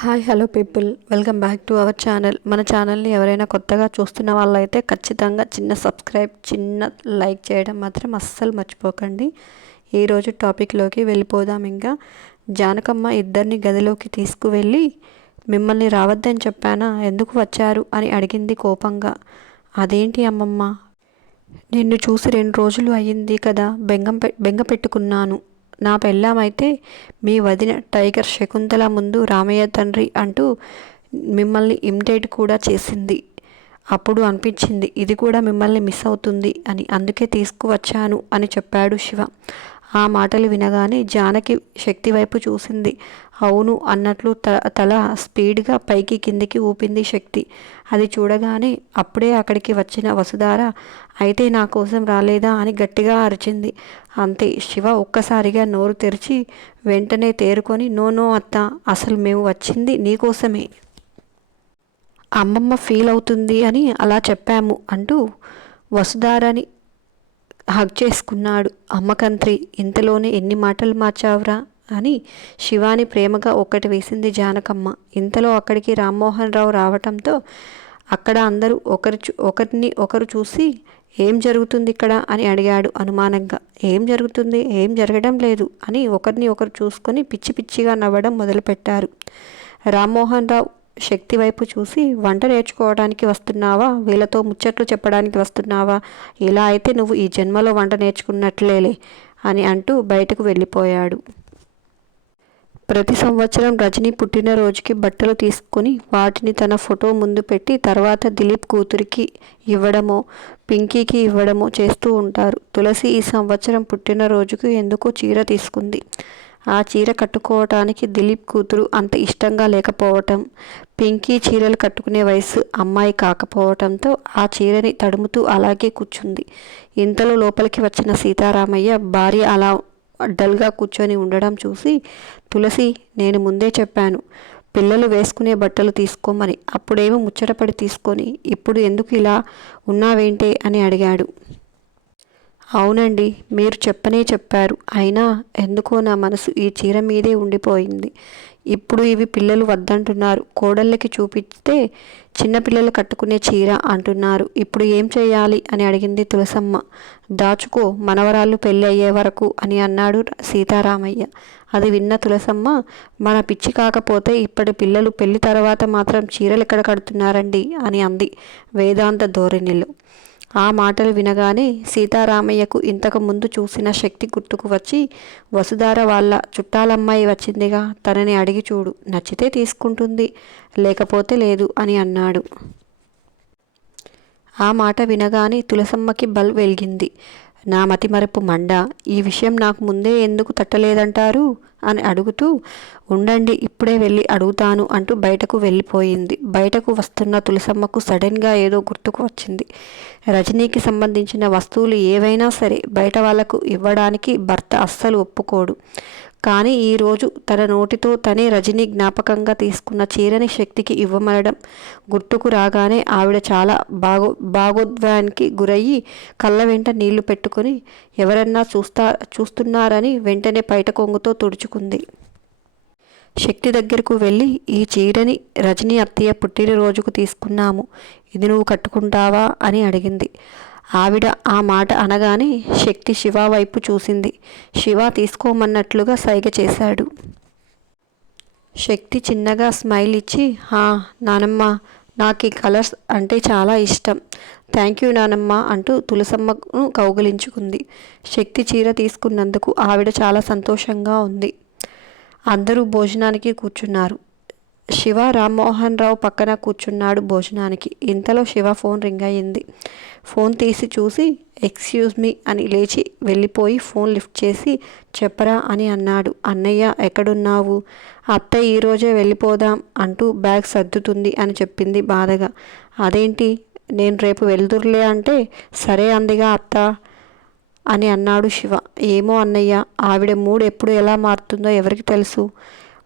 Hi hello people welcome back to our channel మన ఛానల్ని ఎవరైనా కొత్తగా చూస్తున్న వాళ్ళైతే ఖచ్చితంగా చిన్న సబ్స్క్రైబ్ చిన్న లైక్ చేయడం మాత్రం అస్సలు మర్చిపోకండి. ఈరోజు టాపిక్లోకి వెళ్ళిపోదాం ఇంకా. జానకమ్మ ఇద్దరిని గదిలోకి తీసుకువెళ్ళి మిమ్మల్ని రావద్దని చెప్పానా? ఎందుకు వచ్చారు? అని అడిగింది కోపంగా. అదేంటి అమ్మమ్మ? నిన్ను చూసి రెండు రోజులు అయ్యింది కదా బెంగం పె బెంగ పెట్టుకున్నాను. నా పెళ్ళామైతే మీ వదిన టైగర్ శకుంతల ముందు రామయ్య తండ్రి అంటూ మిమ్మల్ని ఇమిటేట్ కూడా చేసింది. అప్పుడు అనిపించింది ఇది కూడా మిమ్మల్ని మిస్ అవుతుంది అని అందుకే తీసుకువచ్చాను అని చెప్పాడు శివ. ఆ మాటలు వినగానే జానకి శక్తి వైపు చూసింది. అవును అన్నట్లు త తల స్పీడ్గా పైకి కిందికి ఊపింది శక్తి. అది చూడగానే అప్పుడే అక్కడికి వచ్చిన వసుధార అయితే నా కోసం రాలేదా? అని గట్టిగా అరిచింది. అంతే శివ ఒక్కసారిగా నోరు తెరిచి వెంటనే తేరుకొని నో నో అత్త అసలు మేము వచ్చింది నీకోసమే అమ్మమ్మ ఫీల్ అవుతుంది అని అలా చెప్పాము అంటూ వసుధారని హగ్ చేసుకున్నాడు. అమ్మకంత్రి ఇంతలోనే ఎన్ని మాటలు మార్చావురా? అని శివాని ప్రేమగా ఒక్కటి వేసింది జానకమ్మ. ఇంతలో అక్కడికి రామ్మోహన్ రావు రావటంతో అక్కడ అందరూ ఒకరు ఒకరిని ఒకరు చూసి ఏం జరుగుతుంది ఇక్కడ అని అడిగాడు అనుమానంగా. ఏం జరుగుతుంది? ఏం జరగడం లేదు అని ఒకరిని ఒకరు చూసుకొని పిచ్చి పిచ్చిగా నవ్వడం మొదలుపెట్టారు. రామ్మోహన్ రావు శక్తి వైపు చూసి వంట నేర్చుకోవడానికి వస్తున్నావా? వీళ్ళతో ముచ్చట్లు చెప్పడానికి వస్తున్నావా? ఇలా అయితే నువ్వు ఈ జన్మలో వంట నేర్చుకున్నట్లేలే అని అంటూ బయటకు వెళ్ళిపోయాడు. ప్రతి సంవత్సరం రజనీ పుట్టినరోజుకి బట్టలు తీసుకొని వాటిని తన ఫోటో ముందు పెట్టి తర్వాత దిలీప్ కూతురికి ఇవ్వడమో పింకీకి ఇవ్వడమో చేస్తూ ఉంటారు. తులసి ఈ సంవత్సరం పుట్టినరోజుకు ఎందుకో చీర తీసుకుంది. ఆ చీర కట్టుకోవటానికి దిలీప్ కూతురు అంత ఇష్టంగా లేకపోవటం పింకీ చీరలు కట్టుకునే వయసు అమ్మాయి కాకపోవటంతో ఆ చీరని తడుముతూ అలాగే కూర్చుంది. ఇంతలో లోపలికి వచ్చిన సీతారామయ్య భార్య అలా డల్గా కూర్చొని ఉండడం చూసి తులసి నేను ముందే చెప్పాను పిల్లలు వేసుకునే బట్టలు తీసుకోమని అప్పుడేమో ముచ్చటపడి తీసుకొని ఇప్పుడు ఎందుకు ఇలా ఉన్నావేంటే అని అడిగాడు. అవునండి మీరు చెప్పనే చెప్పారు. అయినా ఎందుకో నా మనసు ఈ చీర మీదే ఉండిపోయింది. ఇప్పుడు ఇవి పిల్లలు వద్దంటున్నారు. కోడళ్ళకి చూపిస్తే చిన్నపిల్లలు కట్టుకునే చీర అంటున్నారు. ఇప్పుడు ఏం చేయాలి అని అడిగింది తులసమ్మ. దాచుకో మనవరాళ్ళు పెళ్ళి అయ్యే వరకు అని అన్నాడు సీతారామయ్య. అది విన్న తులసమ్మ మన పిచ్చి కాకపోతే ఇప్పటి పిల్లలు పెళ్ళి తర్వాత మాత్రం చీరలు ఎక్కడ కడుతున్నారండి? అని అంది వేదాంత ధోరణిలో. ఆ మాటలు వినగానే సీతారామయ్యకు ఇంతకు ముందు చూసిన శక్తి గుర్తుకు వచ్చి వసుధార వాళ్ళ చుట్టాలమ్మాయి వచ్చిందిగా తనని అడిగి చూడు నచ్చితే తీసుకుంటుంది లేకపోతే లేదు అని అన్నాడు. ఆ మాట వినగానే తులసమ్మకి బల్ వెలిగింది. నా మతి మరపు మండ ఈ విషయం నాకు ముందే ఎందుకు తట్టలేదంటారు? అని అడుగుతూ ఉండండి ఇప్పుడే వెళ్ళి అడుగుతాను అంటూ బయటకు వెళ్ళిపోయింది. బయటకు వస్తున్న తులసమ్మకు సడన్గా ఏదో గుర్తుకు వచ్చింది. రజనీకి సంబంధించిన వస్తువులు ఏవైనా సరే బయట వాళ్ళకు ఇవ్వడానికి భర్త అస్సలు ఒప్పుకోడు. కానీ ఈరోజు తన నోటితో తనే రజనీ జ్ఞాపకంగా తీసుకున్న చీరని శక్తికి ఇవ్వమనడం గుర్తుకు రాగానే ఆవిడ చాలా బాగో భాగోద్వానికి గురయ్యి కళ్ళ వెంట నీళ్ళు పెట్టుకొని ఎవరన్నా చూస్తా చూస్తున్నారని వెంటనే పైట కొంగుతో తుడుచుకుంది. శక్తి దగ్గరకు వెళ్ళి ఈ చీరని రజనీ అత్తయ్య పుట్టినరోజుకు తీసుకున్నాము. ఇది నువ్వు కట్టుకుంటావా? అని అడిగింది. ఆవిడ ఆ మాట అనగానే శక్తి శివ వైపు చూసింది. శివ తీసుకోమన్నట్లుగా సైగ చేశాడు. శక్తి చిన్నగా స్మైల్ ఇచ్చి హా నానమ్మ నాకు ఈ కలర్స్ అంటే చాలా ఇష్టం. థ్యాంక్ యూ నానమ్మ అంటూ తులసమ్మను కౌగలించుకుంది. శక్తి చీర తీసుకున్నందుకు ఆవిడ చాలా సంతోషంగా ఉంది. అందరూ భోజనానికి కూర్చున్నారు. శివ రామ్మోహన్ రావు పక్కన కూర్చున్నాడు భోజనానికి. ఇంతలో శివ ఫోన్ రింగ్ అయ్యింది. ఫోన్ తీసి చూసి ఎక్స్క్యూజ్ మీ అని లేచి వెళ్ళిపోయి ఫోన్ లిఫ్ట్ చేసి చెప్పరా అని అన్నాడు. అన్నయ్య ఎక్కడున్నావు? అత్త ఈరోజే వెళ్ళిపోదాం అంటూ బ్యాగ్ సర్దుతుంది అని చెప్పింది బాధగా. అదేంటి? నేను రేపు వెళ్దురులే అంటే సరే అందిగా అత్త అని అన్నాడు శివ. ఏమో అన్నయ్య ఆవిడ మూడు ఎప్పుడు ఎలా మారుతుందో ఎవరికి తెలుసు?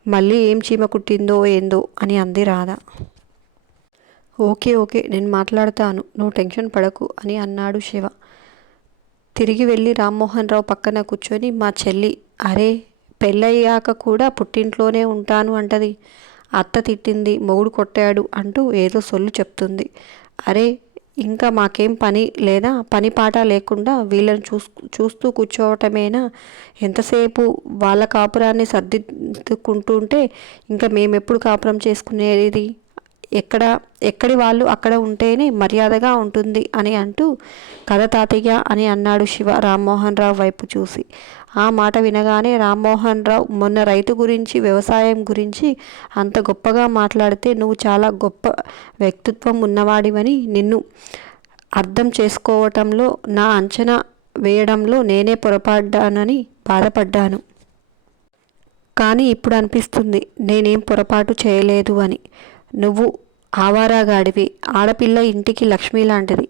మళ్ళీ ఏం చీమ కుట్టిందో ఏందో అని అంది రాధ. ఓకే ఓకే నేను మాట్లాడతాను నువ్వు టెన్షన్ పడకు అని అన్నాడు శివ. తిరిగి వెళ్ళి రామ్మోహన్ రావు పక్కన కూర్చొని మా చెల్లి అరే పెళ్ళయ్యాక కూడా పుట్టింట్లోనే ఉంటాను అంటది. అత్త తిట్టింది మొగుడు కొట్టాడు అంటూ ఏదో సొల్లు చెప్తుంది. అరే ఇంకా మాకేం పని లేదా? పని పాట లేకుండా వీళ్ళని చూస్ చూస్తూ కూర్చోవటమేనా? ఎంతసేపు వాళ్ళ కాపురాన్ని సర్దిద్దుకుంటుంటే ఇంకా మేము ఎప్పుడు కాపురం చేసుకునేది? ఎక్కడ ఎక్కడి వాళ్ళు అక్కడ ఉంటేనే మర్యాదగా ఉంటుంది అని అంటూ కథ తాతయ్య అని అన్నాడు శివ రామ్మోహన్ రావు వైపు చూసి. ఆ మాట వినగానే రామ్మోహన్ రావు మొన్న రైతు గురించి వ్యవసాయం గురించి అంత గొప్పగా మాట్లాడితే నువ్వు చాలా గొప్ప వ్యక్తిత్వం ఉన్నవాడివని నిన్ను అర్థం చేసుకోవటంలో నా అంచనా వేయడంలో నేనే పొరపడ్డానని బాధపడ్డాను. కానీ ఇప్పుడు అనిపిస్తుంది నేనేం పొరపాటు చేయలేదు అని. నువ్వు ఆవారాగాడివి. ఆడపిల్ల ఇంటికి లక్ష్మి లాంటిది.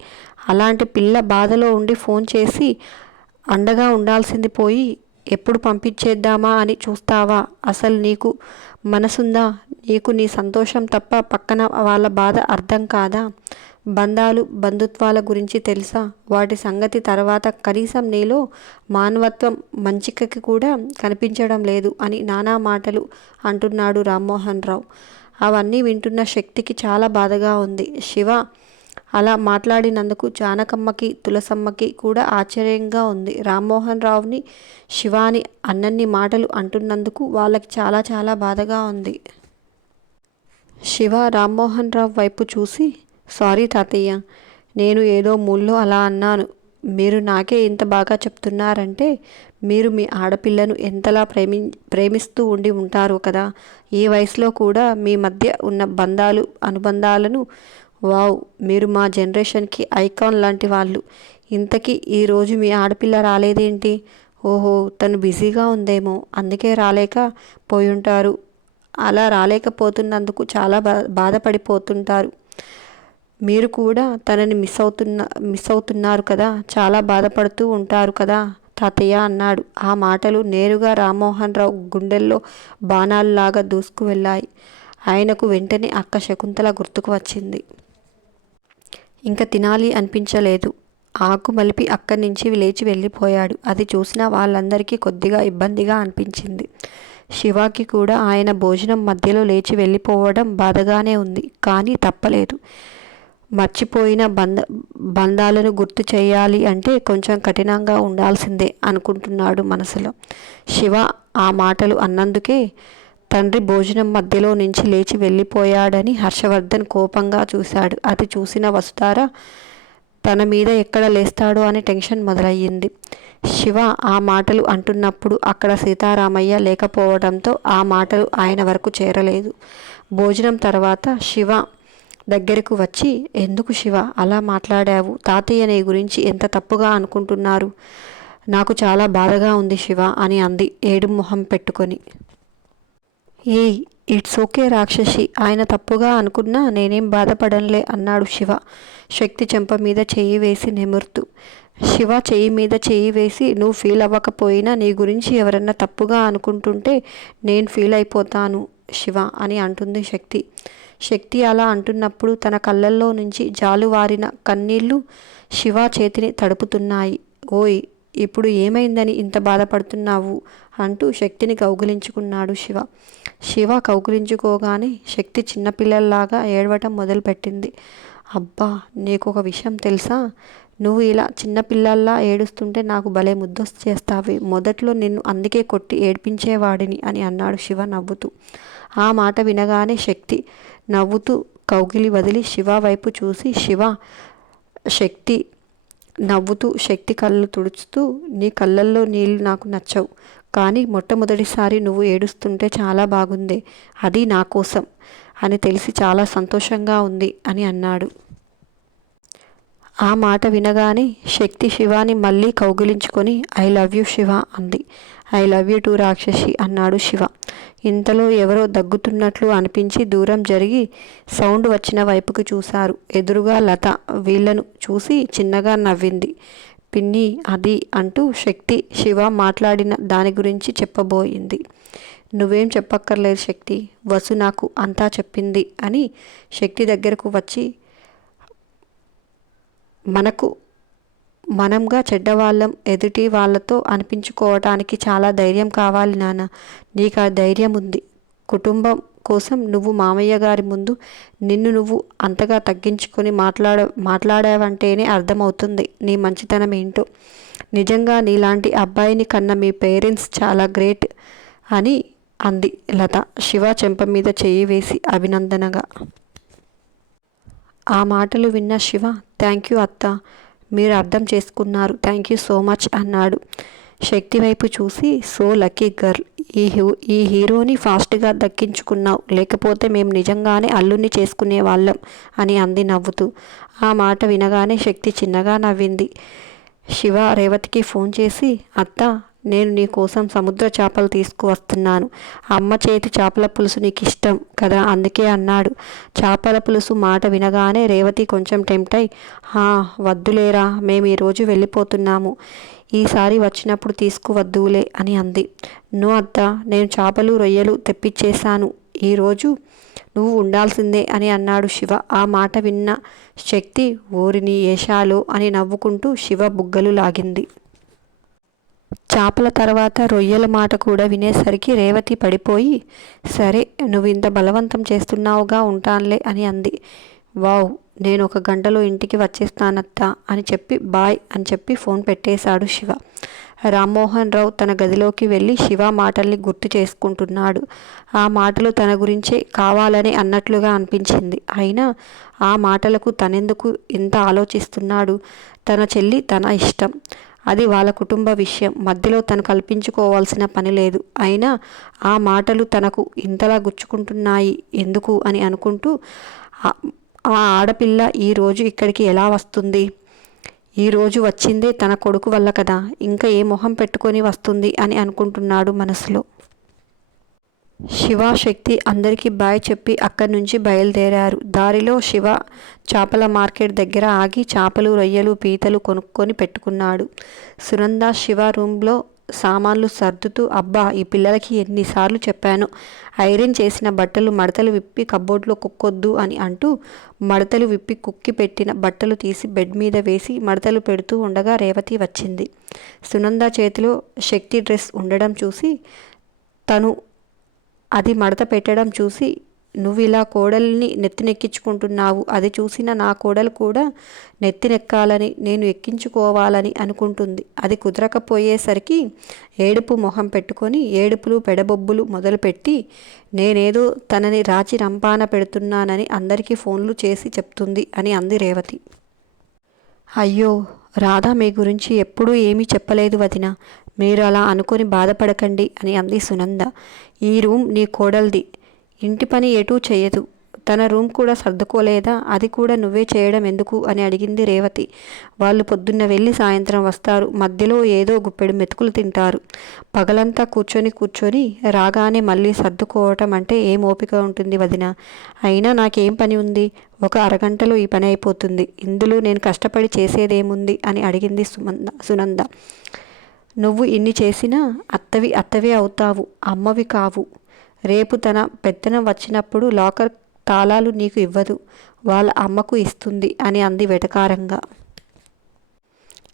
అలాంటి పిల్ల బాధలో ఉండి ఫోన్ చేసి అండగా ఉండాల్సింది పోయి ఎప్పుడు పంపించేద్దామా అని చూస్తావా? అసలు నీకు మనసుందా? నీకు నీ సంతోషం తప్ప పక్కన వాళ్ళ బాధ అర్థం కాదా? బంధాలు బంధుత్వాల గురించి తెలుసా? వాటి సంగతి తర్వాత కనీసం నీలో మానవత్వం మంచికకి కూడా కనిపించడం లేదు అని నానా మాటలు అంటున్నాడు రామ్మోహన్ రావు. అవన్నీ వింటున్న శక్తికి చాలా బాధగా ఉంది. శివ అలా మాట్లాడినందుకు జానకమ్మకి తులసమ్మకి కూడా ఆశ్చర్యంగా ఉంది. రామ్మోహన్ రావుని శివాని అన్నన్ని మాటలు అంటున్నందుకు వాళ్ళకి చాలా చాలా బాధగా ఉంది. శివ రామ్మోహన్ రావు వైపు చూసి సారీ తాతయ్య నేను ఏదో మూల్లో అలా అన్నాను. మీరు నాకే ఇంత బాగా చెప్తున్నారంటే మీరు మీ ఆడపిల్లను ఎంతలా ప్రేమి ప్రేమిస్తూ ఉండి ఉంటారు కదా? ఈ వయసులో కూడా మీ మధ్య ఉన్న బంధాలు అనుబంధాలను వావ్ మీరు మా జనరేషన్కి ఐకాన్ లాంటి వాళ్ళు. ఇంతకీ ఈరోజు మీ ఆడపిల్ల రాలేదేంటి? ఓహో తను బిజీగా ఉందేమో అందుకే రాలేక పోయి ఉంటారు అలా రాలేకపోతున్నందుకు చాలా బా బాధపడిపోతుంటారు. మీరు కూడా తనని మిస్ అవుతున్న మిస్ అవుతున్నారు కదా చాలా బాధపడుతూ ఉంటారు కదా తాతయ్య అన్నాడు. ఆ మాటలు నేరుగా రామ్మోహన్ రావు గుండెల్లో బాణాల్లాగా దూసుకు వెళ్ళాయి ఆయనకు వెంటనే అక్క శకుంతల గుర్తుకు వచ్చింది. ఇంకా తినాలి అనిపించలేదు. ఆకు మలిపి అక్కడి నుంచి లేచి వెళ్ళిపోయాడు. అది చూసిన వాళ్ళందరికీ కొద్దిగా ఇబ్బందిగా అనిపించింది. శివాకి కూడా ఆయన భోజనం మధ్యలో లేచి వెళ్ళిపోవడం బాధగానే ఉంది కానీ తప్పలేదు. మర్చిపోయిన బంధ బంధాలను గుర్తు చేయాలి అంటే కొంచెం కఠినంగా ఉండాల్సిందే అనుకుంటున్నాడు మనసులో. శివ ఆ మాటలు అన్నందుకే తండ్రి భోజనం మధ్యలో నుంచి లేచి వెళ్ళిపోయాడని హర్షవర్ధన్ కోపంగా చూశాడు. అది చూసిన వసుధార తన మీద ఎక్కడ లేస్తాడో అని టెన్షన్ మొదలయ్యింది. శివ ఆ మాటలు అంటున్నప్పుడు అక్కడ సీతారామయ్య లేకపోవడంతో ఆ మాటలు ఆయన వరకు చేరలేదు. భోజనం తర్వాత శివ దగ్గరకు వచ్చి ఎందుకు శివ అలా మాట్లాడావు? తాతయ్య నీ గురించి ఎంత తప్పుగా అనుకుంటున్నారు? నాకు చాలా బాధగా ఉంది శివ అని అంది ఏడు మొహం పెట్టుకొని. ఏయ్ ఇట్స్ ఓకే రాక్షసి ఆయన తప్పుగా అనుకున్నా నేనేం బాధపడంలే అన్నాడు శివ. శక్తి చెంప మీద చెయ్యి వేసి నెమురుతూ శివ చెయ్యి మీద చెయ్యి వేసి నువ్వు ఫీల్ అవ్వకపోయినా నీ గురించి ఎవరన్నా తప్పుగా అనుకుంటుంటే నేను ఫీల్ అయిపోతాను శివ అని అంటుంది శక్తి. శక్తి అలా అంటున్నప్పుడు తన కళ్ళల్లో నుంచి జాలువారిన కన్నీళ్ళు శివ చేతిని తడుపుతున్నాయి. ఓయ్ ఇప్పుడు ఏమైందని ఇంత బాధపడుతున్నావు? అంటూ శక్తిని కౌగులించుకున్నాడు శివ. శివ కౌగిలించుకోగానే శక్తి చిన్నపిల్లల్లాగా ఏడవటం మొదలుపెట్టింది. అబ్బా నీకు ఒక విషయం తెలుసా? నువ్వు ఇలా చిన్నపిల్లల్లా ఏడుస్తుంటే నాకు భలే చేస్తావి. మొదట్లో నిన్ను అందుకే కొట్టి ఏడ్పించేవాడిని అని అన్నాడు శివ నవ్వుతూ. ఆ మాట వినగానే శక్తి నవ్వుతూ కౌగిలి వదిలి శివ వైపు చూసి శివ శక్తి నవ్వుతూ శక్తి కళ్ళు తుడుచుతూ నీ కళ్ళల్లో నీళ్ళు నాకు నచ్చవు. కానీ మొట్టమొదటిసారి నువ్వు ఏడుస్తుంటే చాలా బాగుంది. అది నా కోసం అని తెలిసి చాలా సంతోషంగా ఉంది అని అన్నాడు. ఆ మాట వినగానే శక్తి శివాని మళ్ళీ కౌగిలించుకొని ఐ లవ్ యూ శివ అంది. ఐ లవ్ యూ టు రాక్షసి అన్నాడు శివ. ఇంతలో ఎవరో దగ్గుతున్నట్లు అనిపించి దూరం జరిగి సౌండ్ వచ్చిన వైపుకు చూశారు. ఎదురుగా లత వీళ్ళను చూసి చిన్నగా నవ్వింది. పిన్ని అది అంటూ శక్తి శివ మాట్లాడిన దాని గురించి చెప్పబోయింది. నువ్వేం చెప్పక్కర్లేదు శక్తి వసు నాకు అంతా చెప్పింది అని శక్తి దగ్గరకు వచ్చి మనకు మనంగా చెడ్డవాళ్ళం ఎదుటి వాళ్ళతో అనిపించుకోవటానికి చాలా ధైర్యం కావాలి నాన్న. నీకు ఆ ధైర్యం ఉంది. కుటుంబం కోసం నువ్వు మామయ్య గారి ముందు నిన్ను నువ్వు అంతగా తగ్గించుకొని మాట్లాడ మాట్లాడావంటేనే అర్థమవుతుంది నీ మంచితనం ఏంటో. నిజంగా నీలాంటి అబ్బాయిని కన్న మీ పేరెంట్స్ చాలా గ్రేట్ అని అంది లత శివ చెంప మీద చేయి వేసి అభినందనగా. ఆ మాటలు విన్న శివ థ్యాంక్ యూ అత్త మీరు అర్థం చేసుకున్నారు థ్యాంక్ యూ సో మచ్ అన్నాడు. శక్తి వైపు చూసి సో లక్కీ గర్ల్ ఈ ఈ హీరోని ఫాస్ట్గా దక్కించుకున్నావు. లేకపోతే మేము నిజంగానే అల్లుని చేసుకునే వాళ్ళం అని అంది నవ్వుతూ. ఆ మాట వినగానే శక్తి చిన్నగా నవ్వింది. శివ రేవతికి ఫోన్ చేసి అత్త నేను నీ కోసం సముద్ర చేపలు తీసుకువస్తున్నాను. అమ్మ చేతి చేపల పులుసు నీకు ఇష్టం కదా అందుకే అన్నాడు. చేపల పులుసు మాట వినగానే రేవతి కొంచెం టెంప్ట్ అయి హా వద్దులేరా మేము ఈరోజు వెళ్ళిపోతున్నాము. ఈసారి వచ్చినప్పుడు తీసుకువద్దులే అని అంది. నో అత్త నేను చేపలు రొయ్యలు తెప్పించేశాను ఈరోజు నువ్వు ఉండాల్సిందే అని అన్నాడు శివ. ఆ మాట విన్న శక్తి ఓరిని ఏషాలో అని నవ్వుకుంటూ శివ బుగ్గలు లాగింది. చేపల తర్వాత రొయ్యల మాట కూడా వినేసరికి రేవతి పడిపోయి సరే నువ్వు ఇంత బలవంతం చేస్తున్నావుగా ఉంటానులే అని అంది. వావ్ నేను ఒక గంటలో ఇంటికి వచ్చేస్తానత్తా అని చెప్పి బాయ్ అని చెప్పి ఫోన్ పెట్టేశాడు శివ. రామ్మోహన్ రావు తన గదిలోకి వెళ్ళి శివ మాటల్ని గుర్తు చేసుకుంటున్నాడు. ఆ మాటలు తన గురించే కావాలని అన్నట్లుగా అనిపించింది. అయినా ఆ మాటలకు తనెందుకు ఇంత ఆలోచిస్తున్నాడు? తన చెల్లి తన ఇష్టం. అది వాళ్ళ కుటుంబ విషయం. మధ్యలో తను కల్పించుకోవాల్సిన పని లేదు. అయినా ఆ మాటలు తనకు ఇంతలా గుచ్చుకుంటున్నాయి ఎందుకు అని అనుకుంటూ ఆ ఆడపిల్ల ఈరోజు ఇక్కడికి ఎలా వస్తుంది? ఈరోజు వచ్చిందే తన కొడుకు వల్ల కదా ఇంకా ఏ మొహం పెట్టుకొని వస్తుంది అని అనుకుంటున్నాడు మనసులో. శివ శక్తి అందరికీ బాయ్ చెప్పి అక్కడి నుంచి బయలుదేరారు. దారిలో శివ చేపల మార్కెట్ దగ్గర ఆగి చేపలు రొయ్యలు పీతలు కొనుక్కొని పెట్టుకున్నాడు. సునంద శివ రూమ్లో సామాన్లు సర్దుతూ అబ్బా ఈ పిల్లలకి ఎన్నిసార్లు చెప్పాను ఐరన్ చేసిన బట్టలు మడతలు విప్పి కబోర్డ్లో కుక్కొద్దు అని అంటూ మడతలు విప్పి కుక్కి పెట్టిన బట్టలు తీసి బెడ్ మీద వేసి మడతలు పెడుతూ ఉండగా రేవతి వచ్చింది. సునంద చేతిలో శక్తి డ్రెస్ ఉండడం చూసి తను అది మడత పెట్టడం చూసి నువ్వు ఇలా కోడల్ని నెత్తినెక్కించుకుంటున్నావు. అది చూసిన నా కోడలు కూడా నెత్తినెక్కాలని నేను ఎక్కించుకోవాలని అనుకుంటుంది. అది కుదరకపోయేసరికి ఏడుపు మొహం పెట్టుకొని ఏడుపులు పెడబొబ్బులు మొదలుపెట్టి నేనేదో తనని రాచి రంపాన పెడుతున్నానని అందరికీ ఫోన్లు చేసి చెప్తుంది అని అంది రేవతి. అయ్యో రాధా మీ గురించి ఎప్పుడూ ఏమీ చెప్పలేదు వదిన. మీరు అలా అనుకొని బాధపడకండి అని అంది సునంద. ఈ రూమ్ నీ కోడల్ది. ఇంటి పని ఎటూ చేయదు. తన రూమ్ కూడా సర్దుకోలేదా? అది కూడా నువ్వే చేయడం ఎందుకు? అని అడిగింది రేవతి. వాళ్ళు పొద్దున్న వెళ్ళి సాయంత్రం వస్తారు. మధ్యలో ఏదో గుప్పెడు మెతుకులు తింటారు. పగలంతా కూర్చొని కూర్చొని రాగానే మళ్ళీ సర్దుకోవటం అంటే ఏం ఓపిక ఉంటుంది వదిన? అయినా నాకేం పని ఉంది? ఒక అరగంటలో ఈ పని అయిపోతుంది. ఇందులో నేను కష్టపడి చేసేదేముంది? అని అడిగింది సుమంద సునంద. నువ్వు ఇన్ని చేసినా అత్తవి అత్తవే అవుతావు. అమ్మవి కావు. రేపు తన పెత్తనం వచ్చినప్పుడు లాకర్ తాళాలు నీకు ఇవ్వదు. వాళ్ళ అమ్మకు ఇస్తుంది అని అంది వెటకారంగా.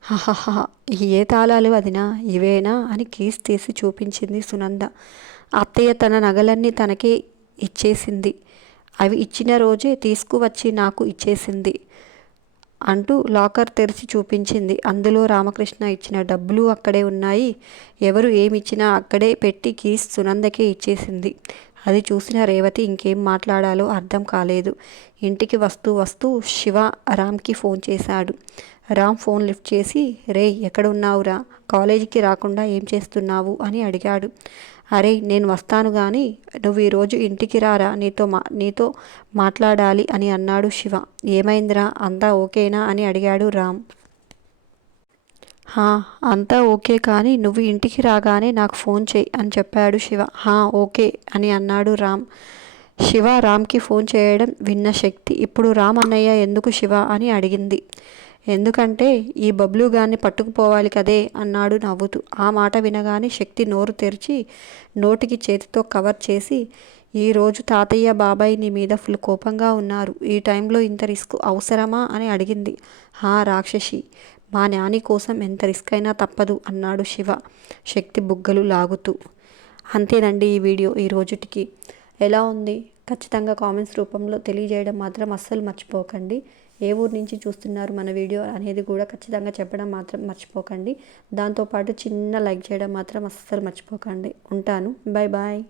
హహహ ఏ తాళాలు అదినా? ఇవేనా? అని కీస్ తీసి చూపించింది సునంద. అత్తయ్య తన నగలన్నీ తనకే ఇచ్చేసింది. అవి ఇచ్చిన రోజే తీసుకువచ్చి నాకు ఇచ్చేసింది. అంటూ లాకర్ తెరిచి చూపించింది. అందులో రామకృష్ణ ఇచ్చిన డబ్బులు అక్కడే ఉన్నాయి. ఎవరు ఏమిచ్చినా అక్కడే పెట్టి కీస్ సునందకే ఇచ్చేసింది. అది చూసిన రేవతి ఇంకేం మాట్లాడాలో అర్థం కాలేదు. ఇంటికి వస్తూ వస్తూ శివ రామ్కి ఫోన్ చేశాడు. రామ్ ఫోన్ లిఫ్ట్ చేసి రే ఎక్కడున్నావురా? కాలేజీకి రాకుండా ఏం చేస్తున్నావు? అని అడిగాడు. అరే నేను వస్తాను కానీ నువ్వు ఈరోజు ఇంటికి రారా నీతో మా నీతో మాట్లాడాలి అని అన్నాడు శివ. ఏమైందిరా? అంతా ఓకేనా? అని అడిగాడు రామ్. హా అంతా ఓకే కానీ నువ్వు ఇంటికి రాగానే నాకు ఫోన్ చేయి అని చెప్పాడు శివ. హా ఓకే అని అన్నాడు రామ్. శివ రామ్కి ఫోన్ చేయడం విన్న శక్తి. ఇప్పుడు రామ్ అన్నయ్య ఎందుకు శివ అని అడిగింది. ఎందుకంటే ఈ బబ్లుగాన్ని పట్టుకుపోవాలి కదే అన్నాడు నవ్వుతూ. ఆ మాట వినగానే శక్తి నోరు తెరిచి నోటికి చేతితో కవర్ చేసి ఈరోజు తాతయ్య బాబాయ్ నీ మీద ఫుల్ కోపంగా ఉన్నారు. ఈ టైంలో ఇంత రిస్క్ అవసరమా? అని అడిగింది. హా రాక్షసి మా నాని కోసం ఎంత రిస్క్ అయినా తప్పదు అన్నాడు శివ శక్తి బుగ్గలు లాగుతూ. అంతేనండి ఈ వీడియో ఈ రోజుటికి. ఎలా ఉంది? ఖచ్చితంగా కామెంట్స్ రూపంలో తెలియజేయడం మాత్రం అస్సలు మర్చిపోకండి. ఏ ఊరు నుంచి చూస్తున్నారు మన వీడియో అనేది కూడా ఖచ్చితంగా చెప్పడం మాత్రం మర్చిపోకండి. దాంతోపాటు చిన్న లైక్ చేయడం మాత్రం అస్సలు మర్చిపోకండి. ఉంటాను. Bye bye.